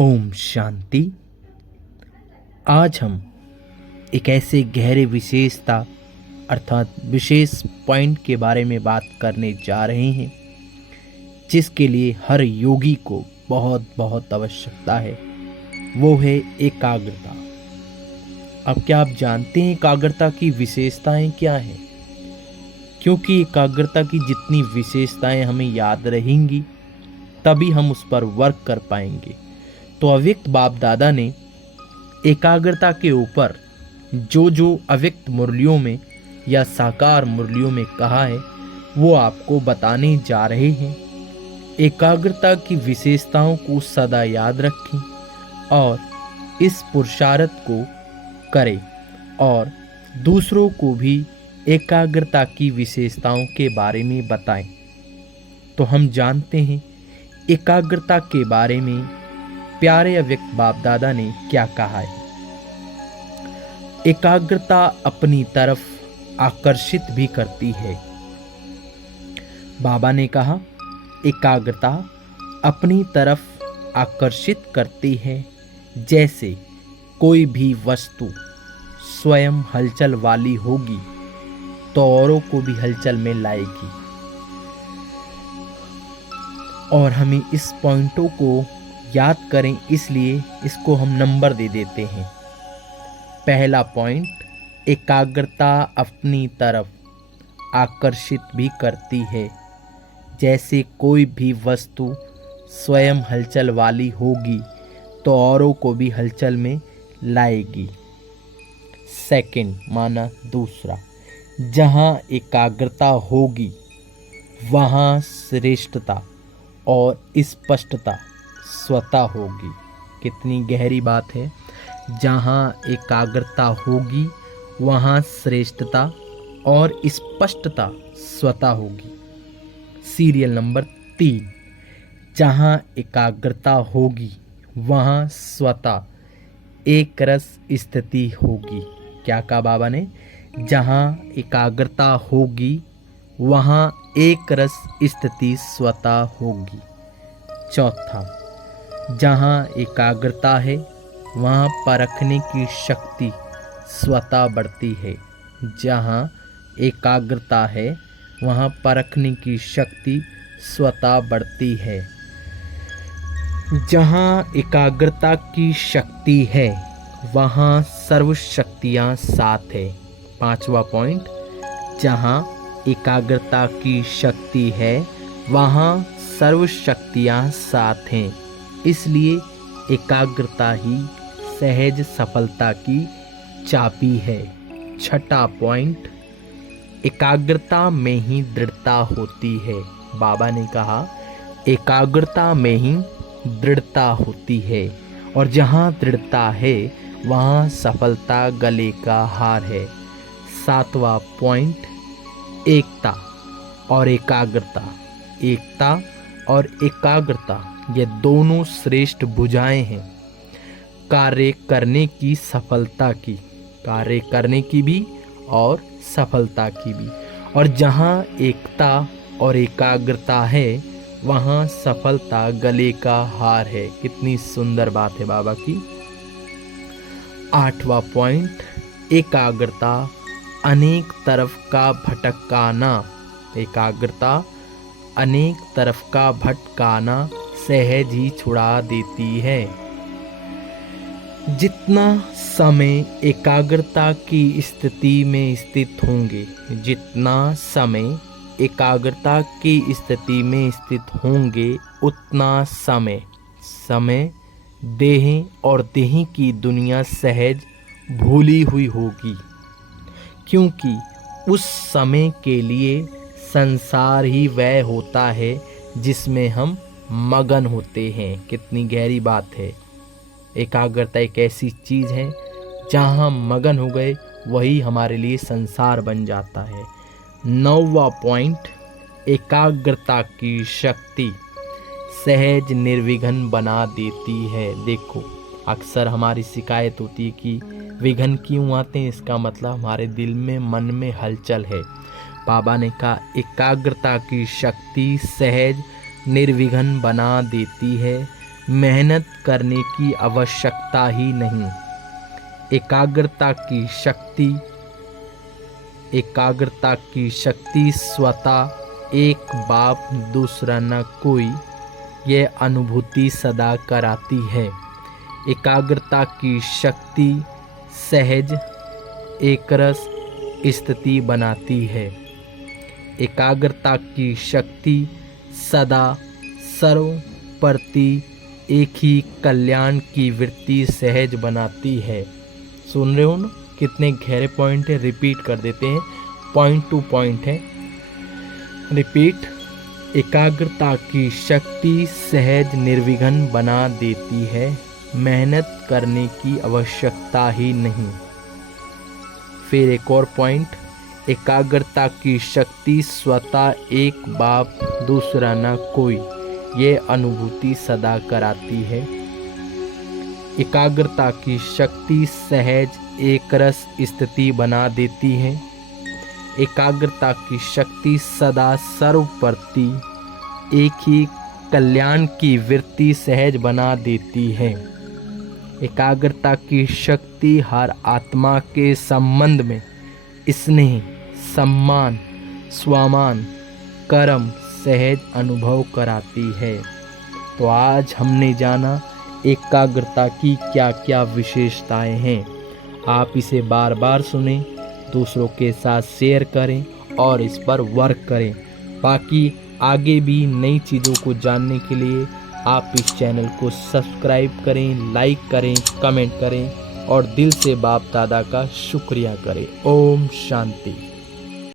ओम शांति। आज हम एक ऐसे गहरे विशेषता अर्थात विशेष पॉइंट के बारे में बात करने जा रहे हैं जिसके लिए हर योगी को बहुत बहुत आवश्यकता है। वो है एकाग्रता। अब क्या आप जानते हैं एकाग्रता की विशेषताएं क्या हैं? क्योंकि एकाग्रता की जितनी विशेषताएं हमें याद रहेंगी तभी हम उस पर वर्क कर पाएंगे। तो अव्यक्त बाप दादा ने एकाग्रता के ऊपर जो अव्यक्त मुरलियों में या साकार मुरलियों में कहा है वो आपको बताने जा रहे हैं। एकाग्रता की विशेषताओं को सदा याद रखें और इस पुरुषार्थ को करें और दूसरों को भी एकाग्रता की विशेषताओं के बारे में बताएं। तो हम जानते हैं एकाग्रता के बारे में प्यारे अव्यक्त बाप दादा ने क्या कहा है। एकाग्रता अपनी तरफ आकर्षित भी करती है। बाबा ने कहा एकाग्रता अपनी तरफ आकर्षित करती है। जैसे कोई भी वस्तु स्वयं हलचल वाली होगी तो औरों को भी हलचल में लाएगी। और हमें इस पॉइंटों को याद करें, इसलिए इसको हम नंबर दे देते हैं। पहला पॉइंट, एकाग्रता अपनी तरफ आकर्षित भी करती है। जैसे कोई भी वस्तु स्वयं हलचल वाली होगी तो औरों को भी हलचल में लाएगी। सेकंड माना दूसरा, जहाँ एकाग्रता होगी वहाँ श्रेष्ठता और स्पष्टता स्वतः होगी। कितनी गहरी बात है। जहाँ एकाग्रता होगी वहाँ श्रेष्ठता और स्पष्टता स्वतः होगी। सीरियल नंबर 3, जहाँ एकाग्रता होगी वहाँ स्वतः एक रस स्थिति होगी। क्या कहा बाबा ने? जहाँ एकाग्रता होगी वहाँ एक रस स्थिति स्वतः होगी। चौथा, जहाँ एकाग्रता है वहाँ परखने की शक्ति स्वतः बढ़ती है। जहाँ एकाग्रता है वहाँ परखने की शक्ति स्वतः बढ़ती है। जहाँ एकाग्रता की शक्ति है वहाँ सर्व शक्तियाँ साथ है। पांचवा पॉइंट, जहाँ एकाग्रता की शक्ति है वहाँ सर्व शक्तियाँ साथ हैं। इसलिए एकाग्रता ही सहज सफलता की चाबी है। छठा पॉइंट, एकाग्रता में ही दृढ़ता होती है। बाबा ने कहा एकाग्रता में ही दृढ़ता होती है और जहाँ दृढ़ता है वहाँ सफलता गले का हार है। सातवां पॉइंट, एकता और एकाग्रता। एकता और एकाग्रता ये दोनों श्रेष्ठ भुजाएं हैं कार्य करने की सफलता की, कार्य करने की भी और सफलता की भी। और जहाँ एकता और एकाग्रता है वहाँ सफलता गले का हार है। कितनी सुंदर बात है बाबा की। आठवां पॉइंट, एकाग्रता अनेक तरफ का भटकाना। एकाग्रता अनेक तरफ का भटकाना सहज ही छुड़ा देती है। जितना समय एकाग्रता की स्थिति में स्थित होंगे, जितना समय एकाग्रता की स्थिति में स्थित होंगे उतना समय देह और देह की दुनिया सहज भूली हुई होगी। क्योंकि उस समय के लिए संसार ही वह होता है जिसमें हम मगन होते हैं। कितनी गहरी बात है। एकाग्रता एक ऐसी चीज़ है जहाँ हम मगन हो गए वही हमारे लिए संसार बन जाता है। नौवां पॉइंट, एकाग्रता की शक्ति सहज निर्विघ्न बना देती है। देखो अक्सर हमारी शिकायत होती है कि विघ्न क्यों आते हैं। इसका मतलब हमारे दिल में मन में हलचल है। बाबा ने कहा एकाग्रता की शक्ति सहज निर्विघ्न बना देती है। मेहनत करने की आवश्यकता ही नहीं। एकाग्रता की शक्ति स्वतः एक बाप दूसरा न कोई, ये अनुभूति सदा कराती है। एकाग्रता की शक्ति सहज एकरस स्थिति बनाती है। एकाग्रता की शक्ति सदा सर्वप्रति एक ही कल्याण की वृत्ति सहज बनाती है। सुन रहे हो ना, कितने गहरे पॉइंट है। रिपीट कर देते हैं, पॉइंट टू पॉइंट है। रिपीट। एकाग्रता की शक्ति सहज निर्विघ्न बना देती है, मेहनत करने की आवश्यकता ही नहीं। फिर एक और पॉइंट, एकाग्रता की शक्ति स्वतः एक बाप दूसरा न कोई, ये अनुभूति सदा कराती है। एकाग्रता की शक्ति सहज एकरस स्थिति बना देती है। एकाग्रता की शक्ति सदा सर्वप्रति एक ही कल्याण की वृत्ति सहज बना देती है। एकाग्रता की शक्ति हर आत्मा के संबंध में स्नेह, सम्मान, स्वामान, कर्म सहज अनुभव कराती है। तो आज हमने जाना एकाग्रता की क्या क्या विशेषताएं हैं। आप इसे बार बार सुने, दूसरों के साथ शेयर करें और इस पर वर्क करें। बाकी आगे भी नई चीज़ों को जानने के लिए आप इस चैनल को सब्सक्राइब करें, लाइक करें, कमेंट करें और दिल से बाप दादा का शुक्रिया करें। ओम शांति।